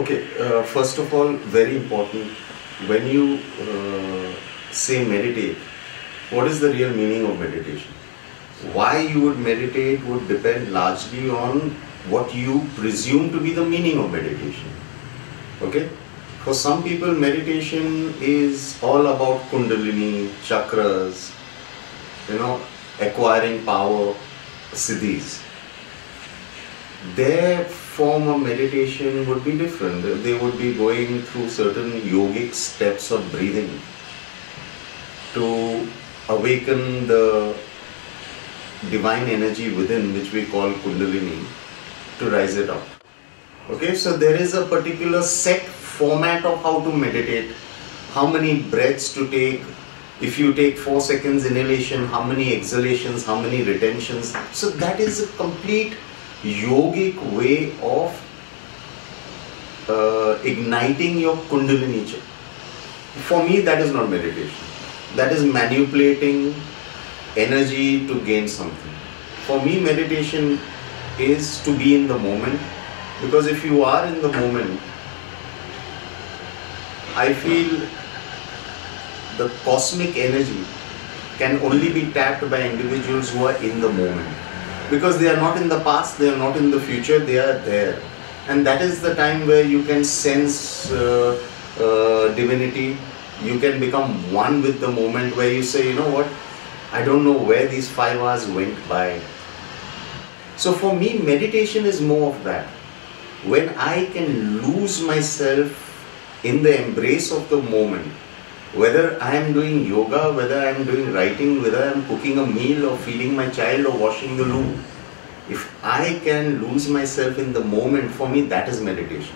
Okay, first of all, very important, when you say meditate, what is the real meaning of meditation? Why you would meditate would depend largely on what you presume to be the meaning of meditation. Okay? For some people, meditation is all about kundalini, chakras, acquiring power, siddhis. Their form of meditation would be different. They would be going through certain yogic steps of breathing to awaken the divine energy within, which we call kundalini, to rise it up. Okay, so there is a particular set format of how to meditate, how many breaths to take. If you take 4 seconds inhalation, how many exhalations, how many retentions. So that is a complete yogic way of igniting your kundalini. For me, that is not meditation. That is manipulating energy to gain something. For me, meditation is to be in the moment, because if you are in the moment, I feel the cosmic energy can only be tapped by individuals who are in the moment. Because they are not in the past, they are not in the future, they are there. And that is the time where you can sense divinity. You can become one with the moment, where you say, you know what, I don't know where these 5 hours went by. So for me, meditation is more of that. When I can lose myself in the embrace of the moment, whether I am doing yoga, whether I am doing writing, whether I am cooking a meal or feeding my child or washing the loo, if I can lose myself in the moment, for me that is meditation.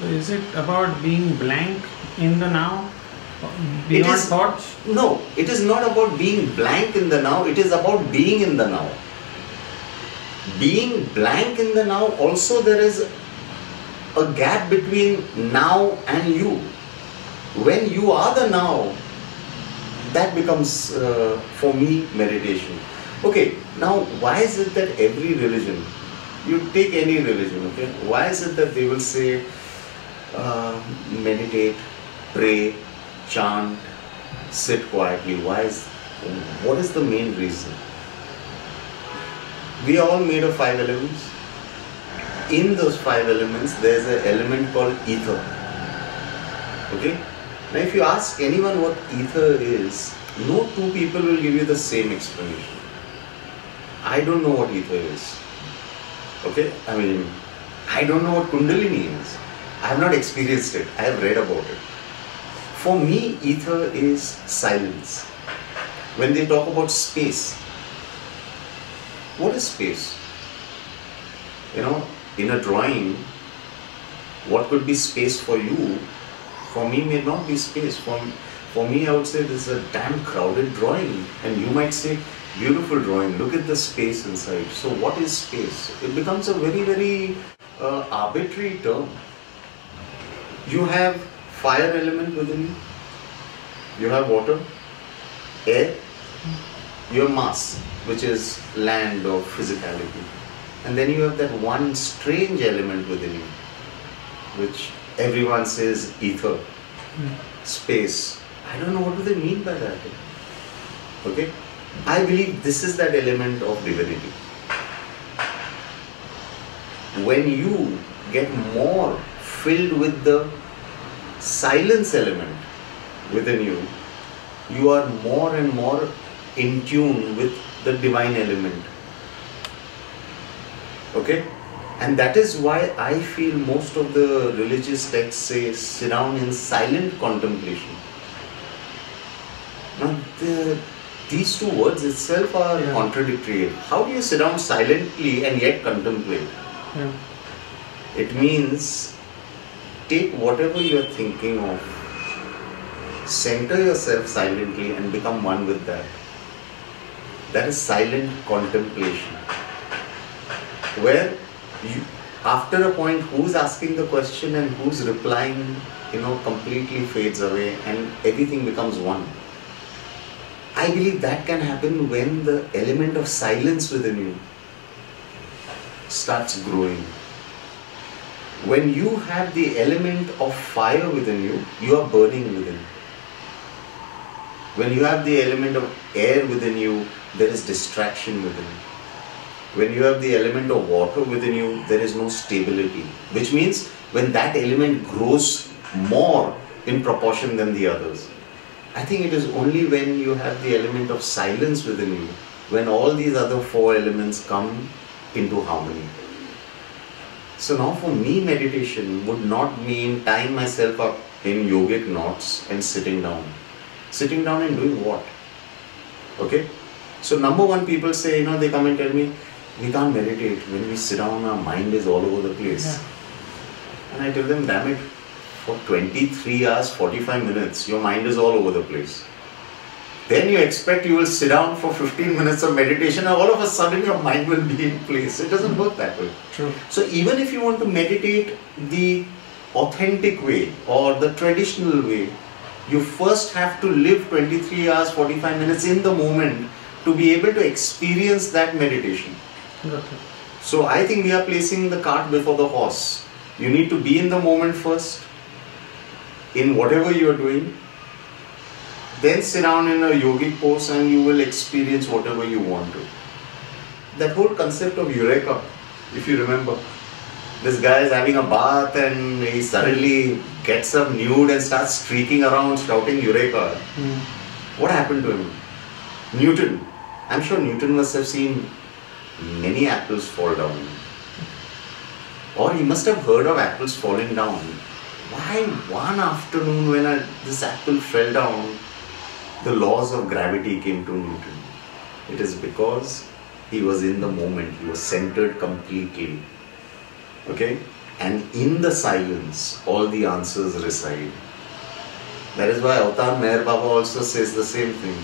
So is it about being blank in the now? Beyond thoughts? No, it is not about being blank in the now, it is about being in the now. Being blank in the now, also there is a gap between now and you. When you are the now, that becomes for me meditation. Okay, now why is it that every religion, you take any religion, okay, why is it that they will say meditate, pray, chant, sit quietly? What is the main reason? We are all made of 5 elements. In those 5 elements, there is an element called ether. Okay? Now if you ask anyone what ether is, no 2 people will give you the same explanation. I don't know what ether is. Okay? I don't know what kundalini is. I have not experienced it. I have read about it. For me, ether is silence. When they talk about space, what is space? In a drawing, what could be space for you, for me may not be space. For me, I would say this is a damn crowded drawing. And you might say, beautiful drawing, look at the space inside. So what is space? It becomes a very, very arbitrary term. You have fire element within you. You have water, air, your mass, which is land or physicality. And then you have that one strange element within you, which everyone says ether, space. I don't know what do they mean by that. Okay? I believe this is that element of divinity. When you get more filled with the silence element within you, you are more and more in tune with the divine element. Okay? And that is why I feel most of the religious texts say sit down in silent contemplation. Now these 2 words itself are contradictory. How do you sit down silently and yet contemplate? Yeah. It means take whatever you are thinking of, center yourself silently and become one with that. That is silent contemplation. Where after a point, who's asking the question and who's replying, completely fades away and everything becomes one. I believe that can happen when the element of silence within you starts growing. When you have the element of fire within you, you are burning within. When you have the element of air within you, there is distraction within. When you have the element of water within you, there is no stability. Which means when that element grows more in proportion than the others. I think it is only when you have the element of silence within you, when all these other four elements come into harmony. So now for me, meditation would not mean tying myself up in yogic knots and sitting down. Sitting down and doing what? Okay? So number one, people say, they come and tell me, we can't meditate. When we sit down, our mind is all over the place. Yeah. And I tell them, damn it, for 23 hours, 45 minutes, your mind is all over the place. Then you expect you will sit down for 15 minutes of meditation and all of a sudden your mind will be in place. It doesn't work that way. True. So even if you want to meditate the authentic way or the traditional way, you first have to live 23 hours, 45 minutes in the moment to be able to experience that meditation. Okay. So I think we are placing the cart before the horse. You need to be in the moment first, in whatever you are doing. Then sit down in a yogic pose and you will experience whatever you want to. That whole concept of Eureka, if you remember, this guy is having a bath and he suddenly gets up nude and starts streaking around shouting Eureka. What happened to him? Newton. I'm sure Newton must have seen many apples fall down. Or he must have heard of apples falling down. Why one afternoon when this apple fell down, the laws of gravity came to Newton? It is because he was in the moment. He was centered completely. Okay? And in the silence, all the answers reside. That is why Avatar Meher Baba also says the same thing.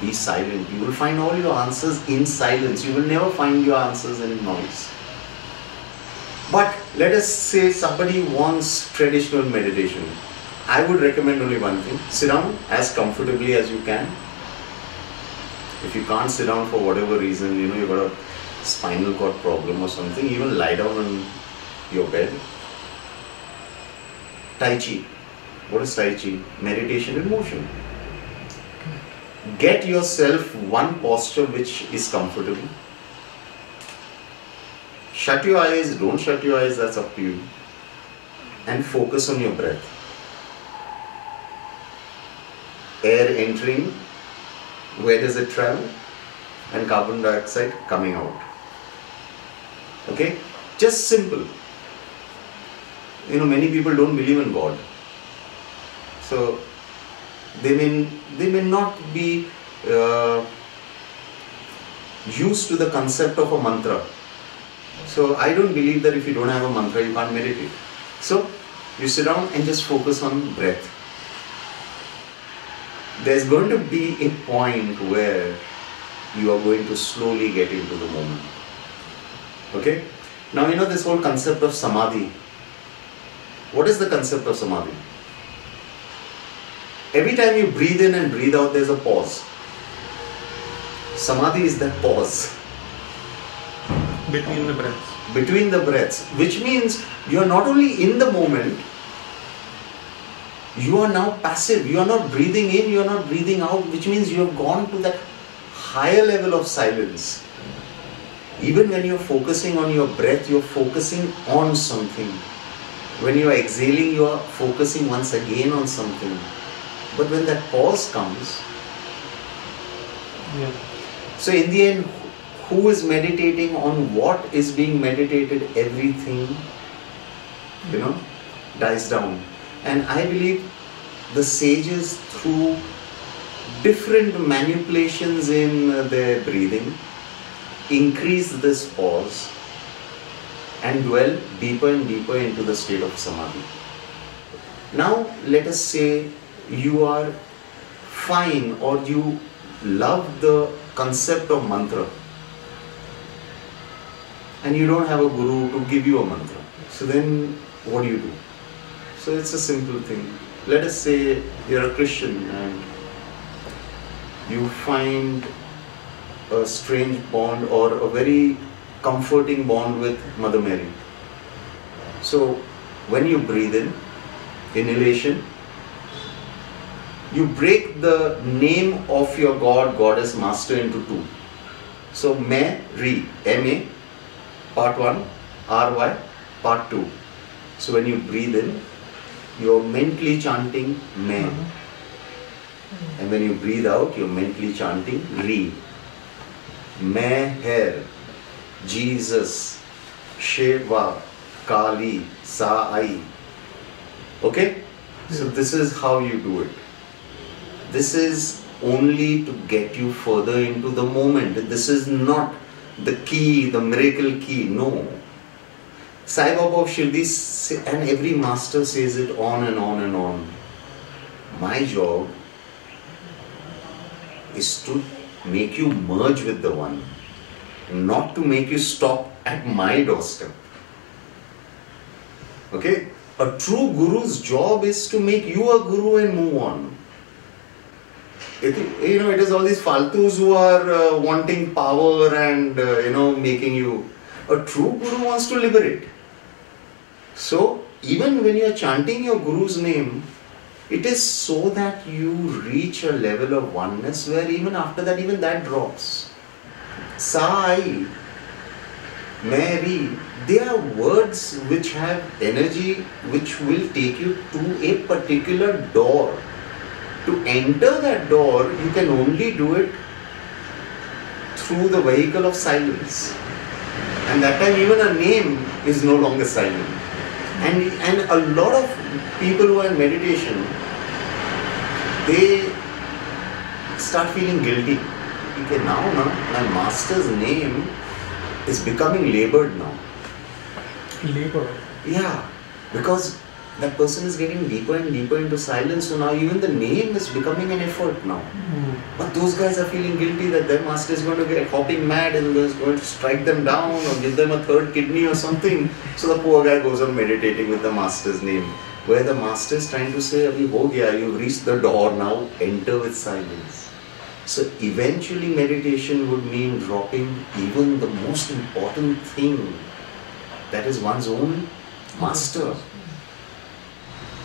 Be silent. You will find all your answers in silence. You will never find your answers in noise. But let us say somebody wants traditional meditation. I would recommend only one thing. Sit down as comfortably as you can. If you can't sit down for whatever reason, you've got a spinal cord problem or something, even lie down on your bed. Tai Chi. What is Tai Chi? Meditation in motion. Get yourself one posture which is comfortable. Shut your eyes, don't shut your eyes, that's up to you. And focus on your breath. Air entering, where does it travel? And carbon dioxide coming out. Okay? Just simple. Many people don't believe in God. So, they may not be used to the concept of a mantra. So, I don't believe that if you don't have a mantra, you can't meditate. So, you sit down and just focus on breath. There's going to be a point where you are going to slowly get into the moment. Okay? Now this whole concept of samadhi. What is the concept of samadhi? Every time you breathe in and breathe out, there's a pause. Samadhi is that pause. Between the breaths. Between the breaths. Which means you are not only in the moment, you are now passive. You are not breathing in, you are not breathing out, which means you have gone to that higher level of silence. Even when you are focusing on your breath, you are focusing on something. When you are exhaling, you are focusing once again on something. But when that pause comes, so in the end, who is meditating on what is being meditated, everything, dies down. And I believe the sages, through different manipulations in their breathing, increase this pause and dwell deeper and deeper into the state of samadhi. Now, let us say you are fine or you love the concept of mantra and you don't have a guru to give you a mantra. So then what do? So it's a simple thing. Let us say you're a Christian and you find a strange bond or a very comforting bond with Mother Mary. So when you breathe in, inhalation, you break the name of your God, Goddess, Master into two. So Mary, M-A, part 1, R-Y, part 2. So when you breathe in, you're mentally chanting Me. And when you breathe out, you're mentally chanting Re. Meher, Jesus, Shiva, Kali, Sai. Okay? So this is how you do it. This is only to get you further into the moment. This is not the key, the miracle key. No. Sai Baba of Shirdi and every master says it on and on and on. My job is to make you merge with the one, not to make you stop at my doorstep. Okay? A true guru's job is to make you a guru and move on. It is all these faltus who are wanting power and, making you. A true guru wants to liberate. So, even when you are chanting your guru's name, it is so that you reach a level of oneness where even after that, even that drops. Sai, Mary, they are words which have energy which will take you to a particular door. To enter that door, you can only do it through the vehicle of silence. And that time even a name is no longer silent. And a lot of people who are in meditation, they start feeling guilty. Okay, now my master's name is becoming labored now. Labor? Yeah, because that person is getting deeper and deeper into silence, so now even the name is becoming an effort now. But those guys are feeling guilty that their master is going to get hopping mad and is going to strike them down or give them a third kidney or something. So the poor guy goes on meditating with the master's name, where the master is trying to say, Abhi ho gaya, you've reached the door, now enter with silence. So eventually meditation would mean dropping even the most important thing, that is one's own master.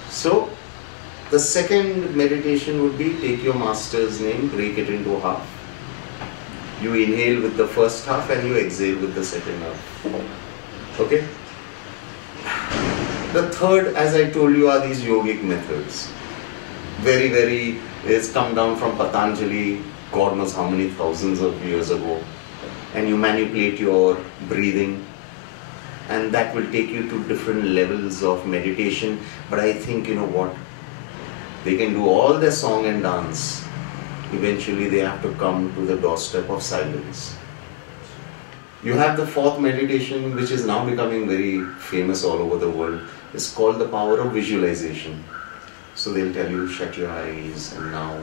So, the second meditation would be take your master's name, break it into half. You inhale with the first half and you exhale with the second half. Okay? The third, as I told you, are these yogic methods. It's come down from Patanjali, God knows how many thousands of years ago. And you manipulate your breathing. And that will take you to different levels of meditation. But I think, you know what? They can do all their song and dance. Eventually they have to come to the doorstep of silence. You have the fourth meditation, which is now becoming very famous all over the world. It's called the power of visualization. So they'll tell you, shut your eyes, and now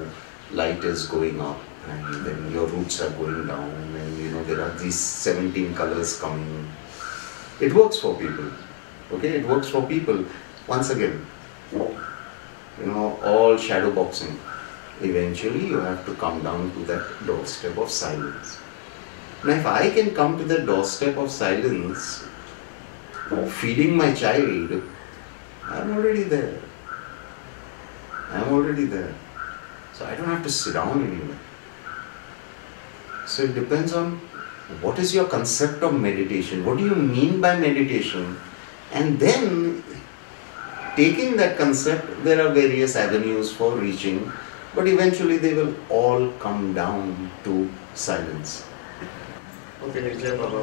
light is going up, and then your roots are going down, and there are these 17 colors coming. It works for people, okay? It works for people. Once again, all shadow boxing. Eventually, you have to come down to that doorstep of silence. Now, if I can come to the doorstep of silence, feeding my child, I'm already there. I'm already there. So I don't have to sit down anywhere. So it depends on what is your concept of meditation? What do you mean by meditation? And then, taking that concept, there are various avenues for reaching, but eventually they will all come down to silence. Okay, Jai Baba.